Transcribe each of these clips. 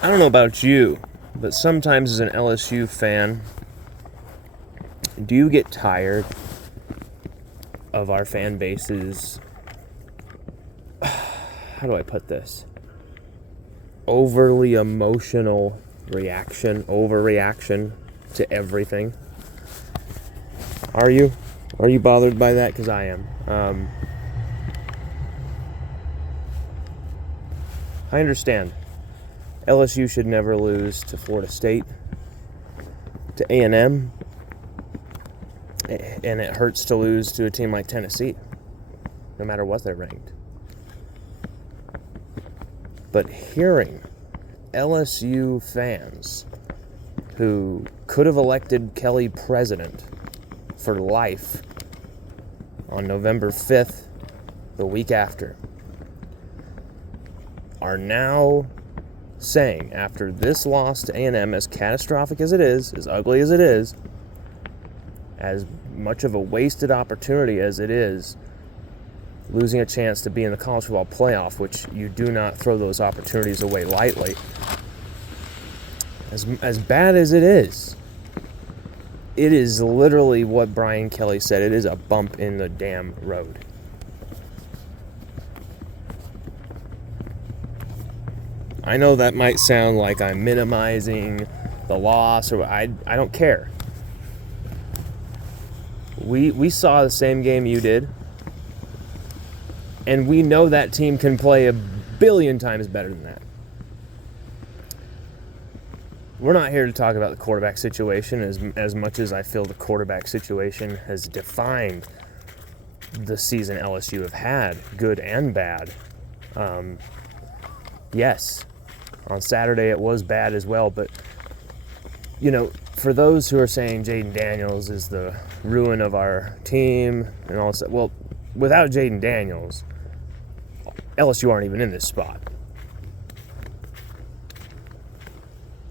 I don't know about you, but sometimes as an LSU fan, do you get tired of our fan base's, how do I put this, overly emotional overreaction to everything? Are you? Are you bothered by that? Because I am. I understand. LSU should never lose to Florida State, to A&M, and it hurts to lose to a team like Tennessee, no matter what they're ranked. But hearing LSU fans who could have elected Kelly president for life on November 5th, the week after, are now saying, after this loss to A&M, as catastrophic as it is, as ugly as it is, as much of a wasted opportunity as it is, losing a chance to be in the college football playoff, which you do not throw those opportunities away lightly, as bad as it is literally what Brian Kelly said. It is a bump in the damn road. I know that might sound like I'm minimizing the loss, or I don't care. We saw the same game you did, and we know that team can play a billion times better than that. We're not here to talk about the quarterback situation as much as I feel the quarterback situation has defined the season LSU have had, good and bad. Yes, on Saturday it was bad as well, but, you know, for those who are saying Jaden Daniels is the ruin of our team and all that, well, without Jaden Daniels, LSU aren't even in this spot.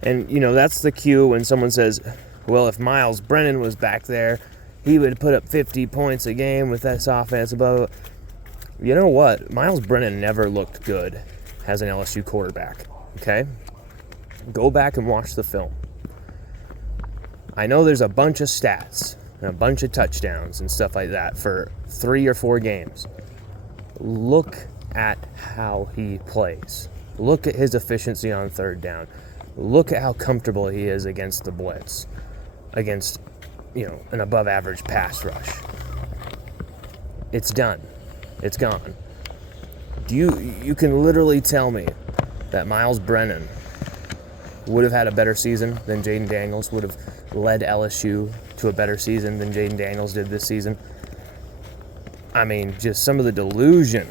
And, you know, that's the cue when someone says, well, if Miles Brennan was back there, he would put up 50 points a game with this offense. Blah, blah, blah. You know what? Miles Brennan never looked good as an LSU quarterback, okay? Go back and watch the film. I know there's a bunch of stats and a bunch of touchdowns and stuff like that for 3 or 4 games. Look at how he plays. Look at his efficiency on third down. Look at how comfortable he is against the blitz, against, you know, an above-average pass rush. It's done. It's gone. You can literally tell me that Miles Brennan would have had a better season than Jaden Daniels, would have led LSU to a better season than Jaden Daniels did this season? I mean, just some of the delusion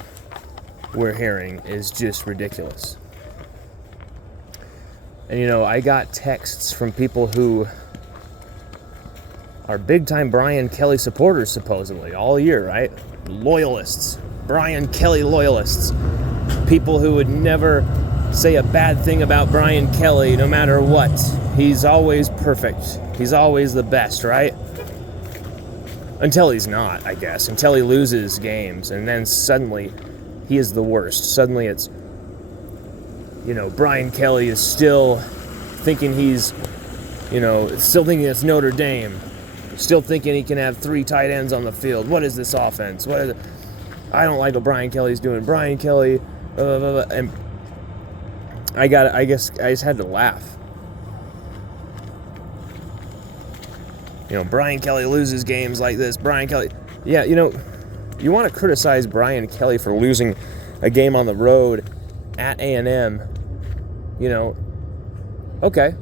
we're hearing is just ridiculous. And, you know, I got texts from people who are big-time Brian Kelly supporters, supposedly, all year, right? Loyalists. Brian Kelly loyalists. People who would never say a bad thing about Brian Kelly no matter what. He's always perfect. He's always the best, right? Until he's not, I guess. Until he loses games, and then suddenly he is the worst. Suddenly it's, you know, Brian Kelly is still thinking he's, you know, still thinking it's Notre Dame. Still thinking he can have 3 tight ends on the field. What is this offense? What is it? I don't like what Brian Kelly's doing. Brian Kelly, and I guess I just had to laugh. You know, Brian Kelly loses games like this. Brian Kelly, yeah, you know, you want to criticize Brian Kelly for losing a game on the road at A&M, you know, okay.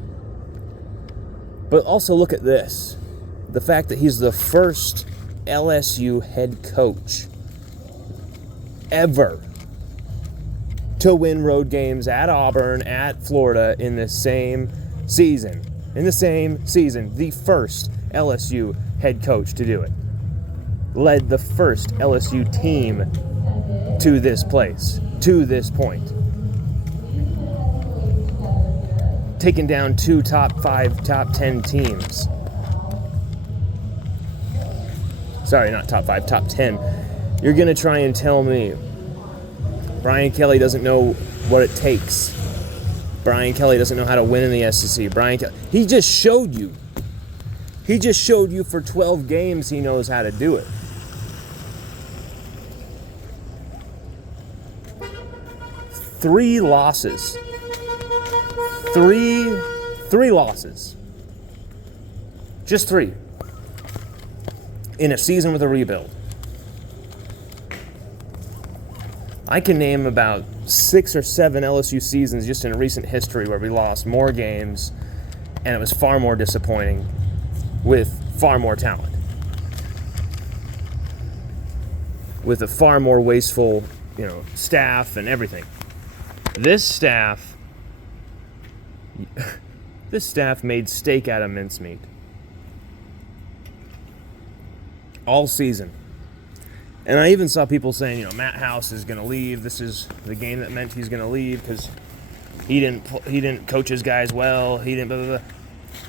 But also look at this. The fact that he's the first LSU head coach ever to win road games at Auburn, at Florida in the same season. In the same season, the first LSU head coach to do it. Led the first LSU team to this place, to this point. Taking down 2 top 5, top 10 teams. Sorry, not top 5, top 10. You're going to try and tell me Brian Kelly doesn't know what it takes Brian Kelly doesn't know how to win in the SEC. He just showed you. He just showed you for 12 games he knows how to do it. Three losses. Three losses. Just 3. In a season with a rebuild. I can name about 6 or 7 LSU seasons just in recent history where we lost more games and it was far more disappointing with far more talent. With a far more wasteful, staff and everything. This staff made steak out of mincemeat. All season. And I even saw people saying, Matt House is going to leave. This is the game that meant he's going to leave because he didn't coach his guys well. He didn't blah, blah, blah.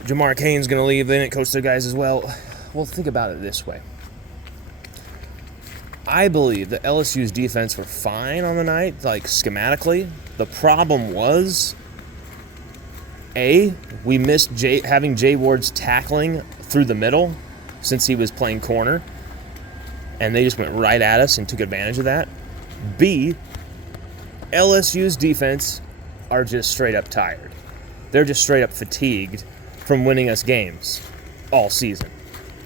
Jamar Cain's going to leave. They didn't coach their guys as well. Well, think about it this way. I believe that LSU's defense were fine on the night, like schematically. The problem was, we missed having Jay Ward's tackling through the middle since he was playing corner. And they just went right at us and took advantage of that. B, LSU's defense are just straight up tired. They're just straight up fatigued from winning us games all season.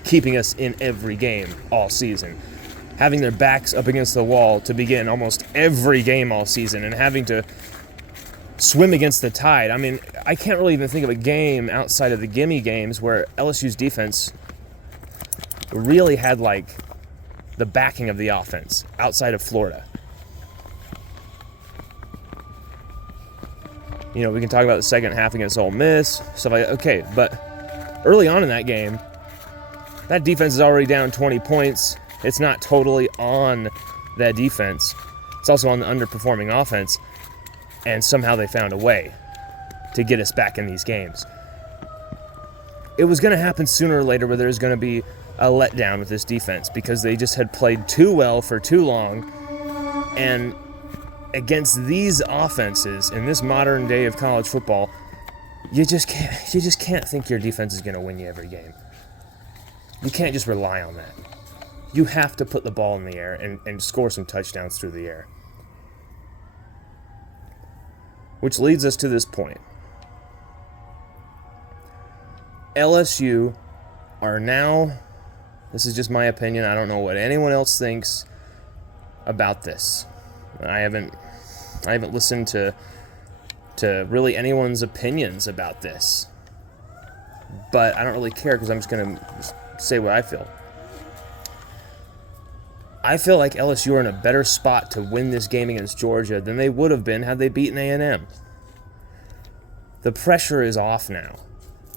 Keeping us in every game all season. Having their backs up against the wall to begin almost every game all season and having to swim against the tide. I mean, I can't really even think of a game outside of the gimme games where LSU's defense really had the backing of the offense outside of Florida. We can talk about the second half against Ole Miss, stuff like that. Okay, but early on in that game, that defense is already down 20 points. It's not totally on that defense. It's also on the underperforming offense. And somehow they found a way to get us back in these games. It was going to happen sooner or later where there's going to be a letdown with this defense because they just had played too well for too long. And against these offenses in this modern day of college football, you just can't think your defense is going to win you every game. You can't just rely on that. You have to put the ball in the air and score some touchdowns through the air. Which leads us to this point. LSU are now, this is just my opinion, I don't know what anyone else thinks about this. I haven't listened to really anyone's opinions about this. But I don't really care because I'm just going to say what I feel. I feel like LSU are in a better spot to win this game against Georgia than they would have been had they beaten A&M. The pressure is off now.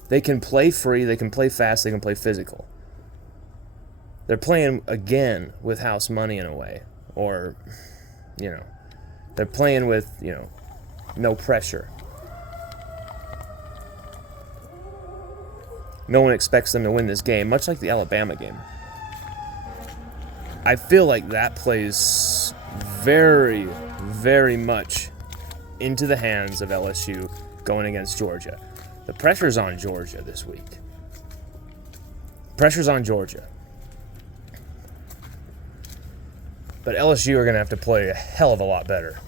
They can play free, they can play fast, they can play physical. They're playing again with house money in a way. Or, they're playing with, no pressure. No one expects them to win this game, much like the Alabama game. I feel like that plays very, very much into the hands of LSU going against Georgia. The pressure's on Georgia this week. Pressure's on Georgia. But LSU are going to have to play a hell of a lot better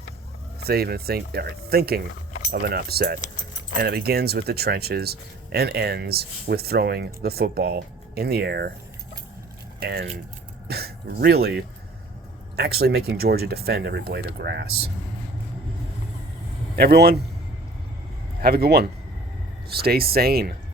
if they even are thinking of an upset. And it begins with the trenches and ends with throwing the football in the air and really actually making Georgia defend every blade of grass. Everyone, have a good one. Stay sane.